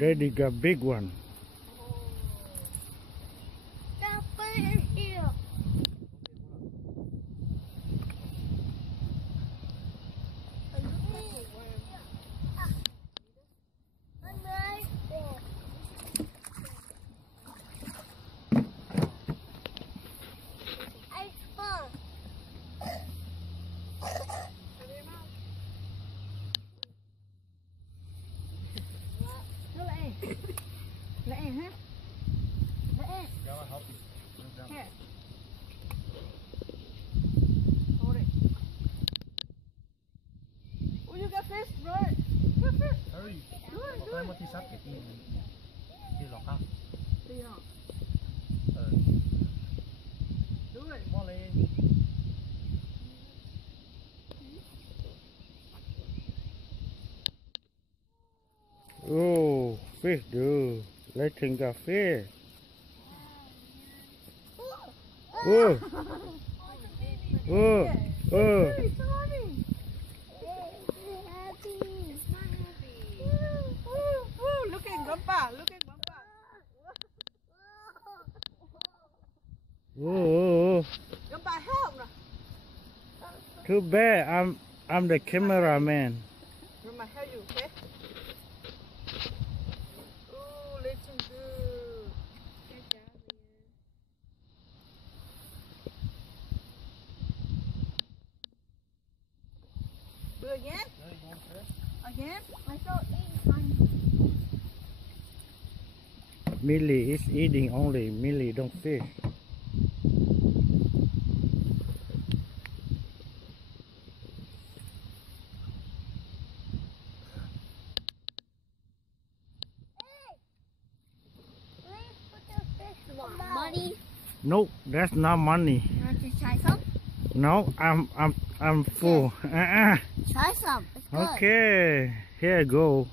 Daddy got big one. That one is here. Lẹ ha. Lẹ. Here. Hold it. Oh, you got fish, bro. Good fish. Hurry. Good, Có good. một tí sắt để tí lọc á. See how? Do it. Mò lên. Oh, fish, dude. Let's drink a fish. Oh, oh, oh. Hey, Tommy. Look at Grandpa. Look at Grandpa. Oh, Grandpa, help now. too bad. I'm the cameraman. Grandma, help you, okay? Oh, listen good. Good job, Leah. Do it again? Again? I saw eating Millie is eating only. Millie don't fish. money. Nope, that's not money. You want to try some? No, I'm full. Try some. It's good. Okay, here you go.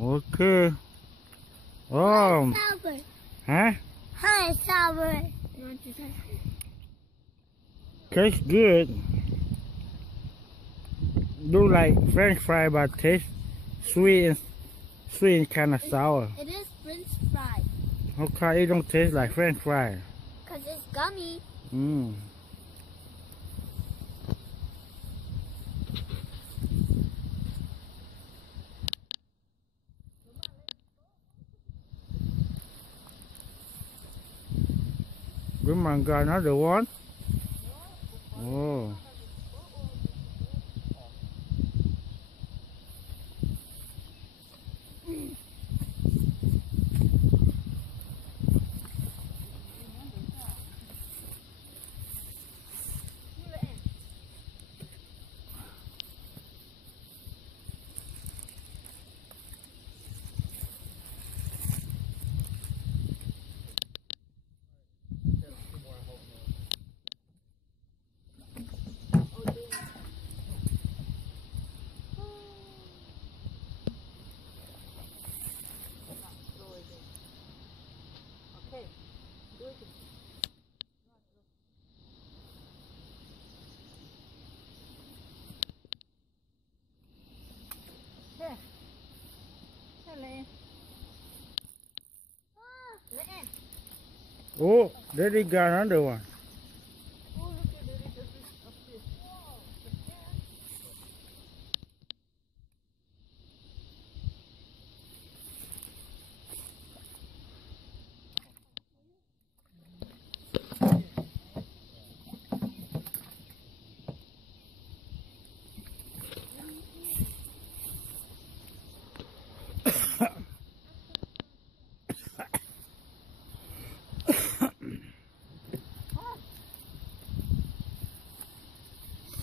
Okay. Oh, Sour. huh? Hi, sour. You want to try? Tastes good. Do like French fry, but taste sweet and kind of sour. It is French fry. Okay, it don't taste like French fry. Because it's gummy. Mm. Grandma got another one. Oh. Okay. Do it. Here. Here, Leah. Leah. Oh, Daddy got another one. Oh, look at Daddy. This is up here.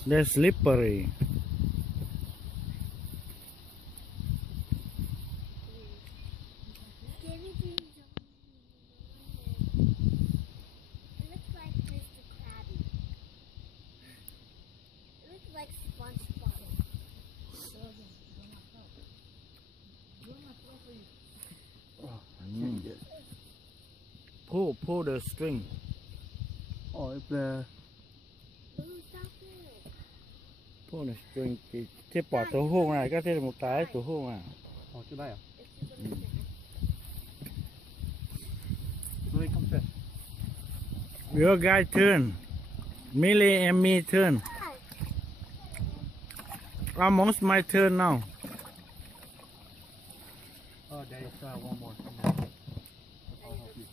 They're slippery. It looks like Mr. Krabby. It looks like SpongeBob. Mm. Pull the string. Oh, it's the... Ooh, stop it. hô này cái bỏ tổ hô này các thế một cái tổ hô à. 어, 쭈다요. Slowly come fish. Your guy turn. Millie and me turn. Almost my turn now. Oh, there is one more. I'll help you.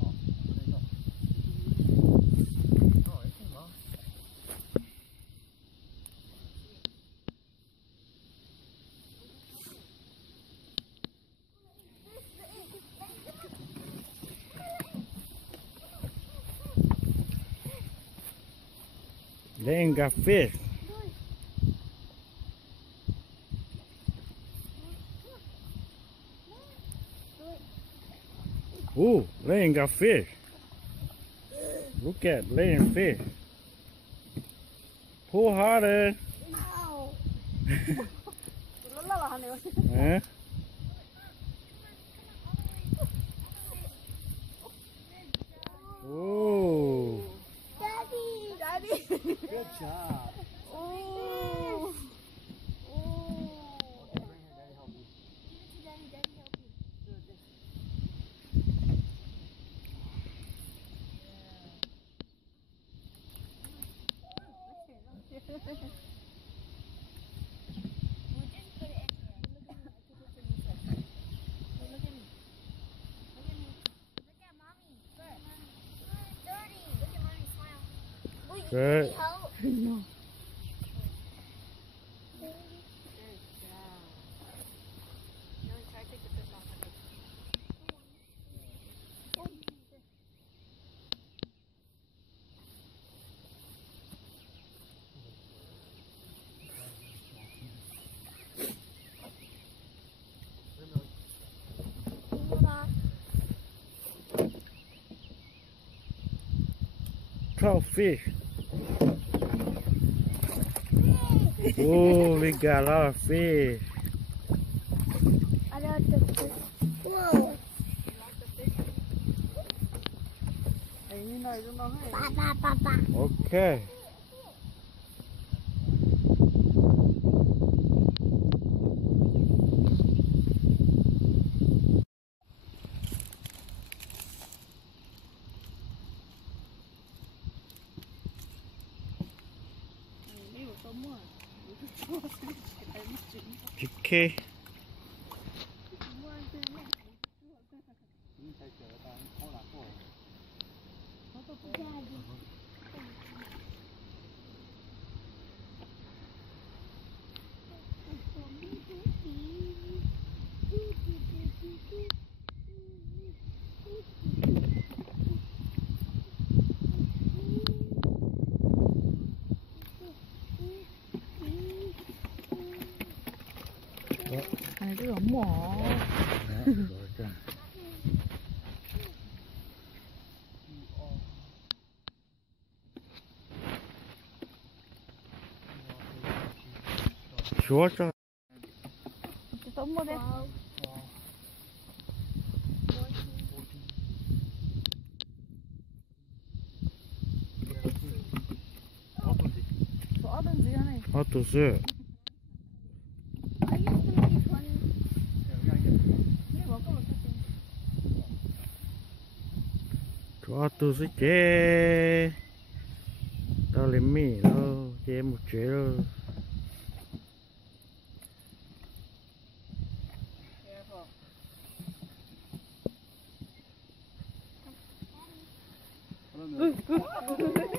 Oh, there you go. Oh, it came off. They ain't got fish. Ooh, they ain't got fish. Look at laying fish. Pull harder. Huh? Oh. Good job. Oh. Bring her, Daddy help you. Good. Twelve fish. Oh, we got a lot of fish. Whoa. Papa. Okay. Okay. Này cái ống mỏ. Chúa cho. Tống một đấy. 어떤지 하네. 어떠세요? Cho tôi sẽ chế tao lấy mì đâu chế một chế đâu 그러면